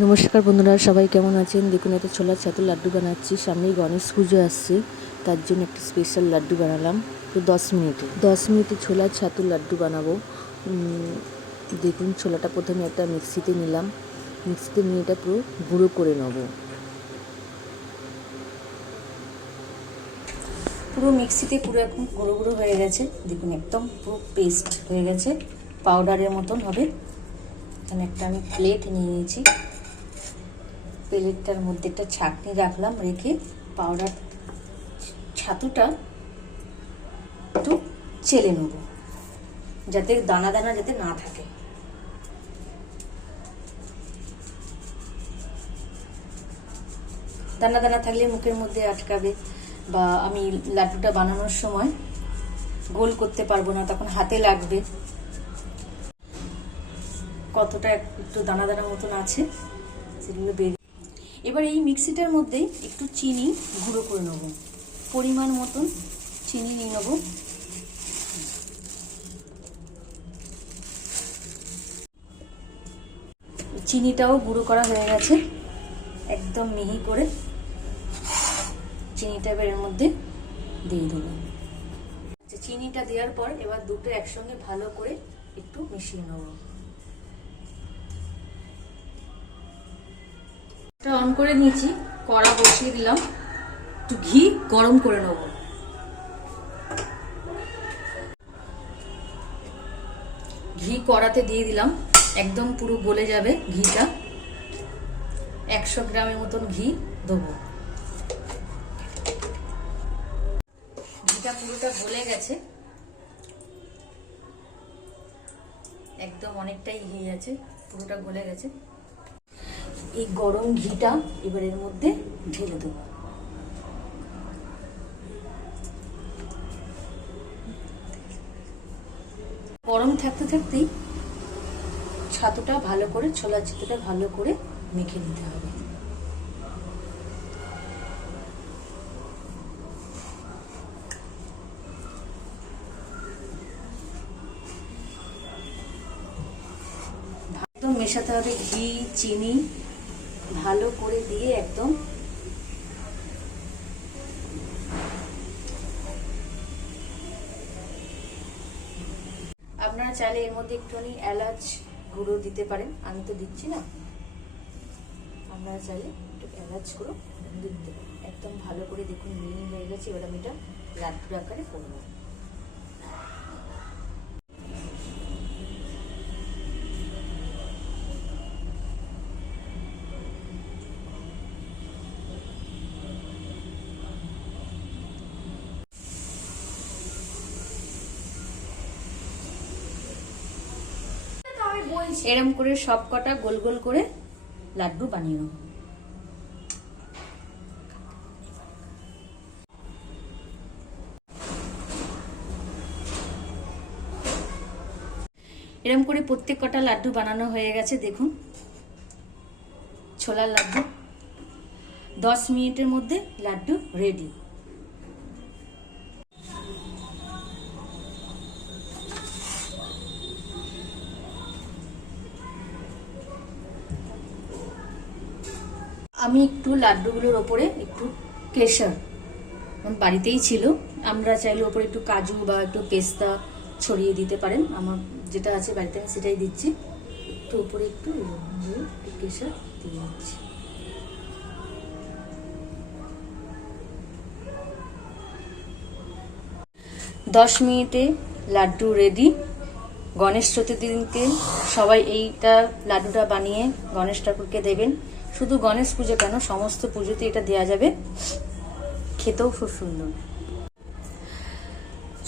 নমস্কার বন্ধুরা, সবাই কেমন আছেন? দেখুন একটা ছোলার ছাতুর লাড্ডু বানাচ্ছি। সামনেই গণেশ পুজো আসছে, তার জন্য একটা স্পেশাল লাড্ডু বানালাম। তো দশ মিনিটে দশ মিনিটে ছোলার ছাতুর লাড্ডু বানাবো। দেখুন, ছোলাটা প্রথমে একটা মিক্সিতে নিলাম। মিক্সিতে নিয়ে এটা পুরো গুঁড়ো করে নেব। পুরো মিক্সিতে পুরো এখন গুঁড়ো গুঁড়ো হয়ে গেছে। দেখুন, একদম পুরো পেস্ট হয়ে গেছে। পাউডারের মতন হবে। এখানে একটা আমি প্লেট নিয়ে নিয়েছি। প্লেটটার মধ্যে একটা ছাকনি রাখলাম, রেখে পাউডার ছাতুটা একটু চেলে নেব, যাতে দানা দানা যাতে না থাকে। দানা দানা থাকলে মুখের মধ্যে আটকাবে বা আমি লাড্ডুটা বানানোর সময় গোল করতে পারব না, তখন হাতে লাগবে। কতটা একটু দানা দানা মতন আছে, সেগুলো বের এবার এই মিক্সিটার মধ্যে একটু চিনি গুঁড়ো করে নেব। পরিমাণ মতন চিনি নিয়ে নেব। চিনিটাও গুঁড়ো করা হয়ে গেছে, একদম মিহি করে। চিনিটা এবার এর মধ্যে দিয়ে দেবো। চিনিটা দেওয়ার পর এবার দুটো একসঙ্গে ভালো করে একটু মিশিয়ে নেব। অন করে নিয়েছি, কড়া বসিয়ে দিলাম। একটু ঘি গরম করে নেব। ঘি কড়াতে দিয়ে দিলাম। একদম পুরো গলে যাবে ঘিটা। একশো গ্রামের মতন ঘি দেবো। ঘিটা পুরোটা গলে গেছে। একদম অনেকটাই ঘি আছে, পুরোটা গলে গেছে। এই গরম ঘিটা এবার এর মধ্যে ঢেলে দেবো। গরম থাকতে থাকতেই ছাতুটা ভালো করে ছোলার ছাতুটা ভালো করে মেখে নিতে হবে। মেশাতে হবে ঘি, চিনি ভালো করে দিয়ে একদম আপনারা চাইলে এর মধ্যে একটুখানি এলাচ গুঁড়ো দিতে পারেন। আমি তো দিচ্ছি না। আপনারা চাইলে একটু এলাচ গুঁড়ো দিতে পারেন। একদম ভালো করে দেখুন, মিহি হয়ে গেছে। এবার আমি এটা লাড্ডুর আকারে করব। এরম করে সব কটা গোল গোল করে লাড্ডু বানিয়ে নেব এরম করে প্রত্যেক কটা লাড্ডু বানানো হয়ে গেছে, দেখুন। ছোলার লাড্ডু। দশ মিনিটের মধ্যে লাড্ডু রেডি আমি একটু লাড্ডুগুলোর ওপরে একটু কেশর বাড়িতেই ছিল। আমরা চাইলে ওপরে একটু কাজু বা একটু পেস্তা ছড়িয়ে দিতে পারেন। আমার যেটা আছে বাড়িতে আমি সেটাই দিচ্ছি। একটু দিয়ে একটু কেশর দিয়ে দিচ্ছি। দশ মিনিটে লাড্ডু রেডি গণেশ চতুর্থী দিনকে সবাই এইটা লাড্ডুটা বানিয়ে গণেশ ঠাকুরকে দেবেন। শুধু গণেশ পুজো কেন? সমস্ত পুজোতে এটা দেওয়া যাবে। খেতেও খুব সুন্দর।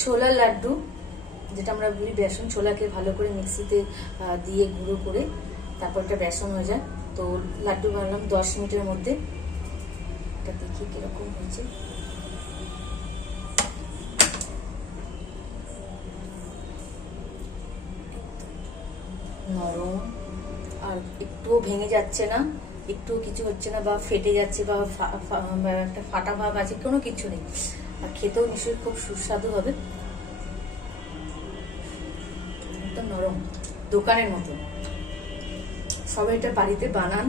ছোলার লাড্ডু, যেটা আমরা বলি বেসন, ছোলাকে ভালো করে মিক্সিতে দিয়ে গুঁড়ো করে তারপর একটা বেসন হয়ে যায়। তো লাড্ডু বানালাম দশ মিনিটের মধ্যে। এটা দেখি কীরকম হয়েছে। নরম, আর একটুও ভেঙে যাচ্ছে না। একটু কিছু হচ্ছে না বা ফেটে যাচ্ছে বা একটা ফাটা ভাব আছে, কোনো কিছু নেই। আর খেতেও নিশ্চয়ই খুব সুস্বাদু হবে। একদম নরম, দোকানের মতো। সবাই এটা বাড়িতে বানান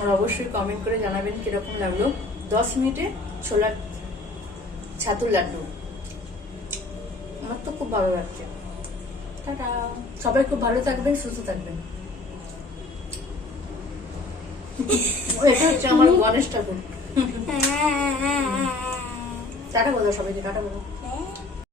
আর অবশ্যই কমেন্ট করে জানাবেন কীরকম লাগল। দশ মিনিটে ছোলার ছাতুর লাড্ডু। আমার তো খুব ভালো লাগছে। সবাই খুব ভালো থাকবেন, সুস্থ থাকবেন। এটা হচ্ছে আমার গণেশ ঠাকুর। টাটা বলো সবাইকে টাটা বলো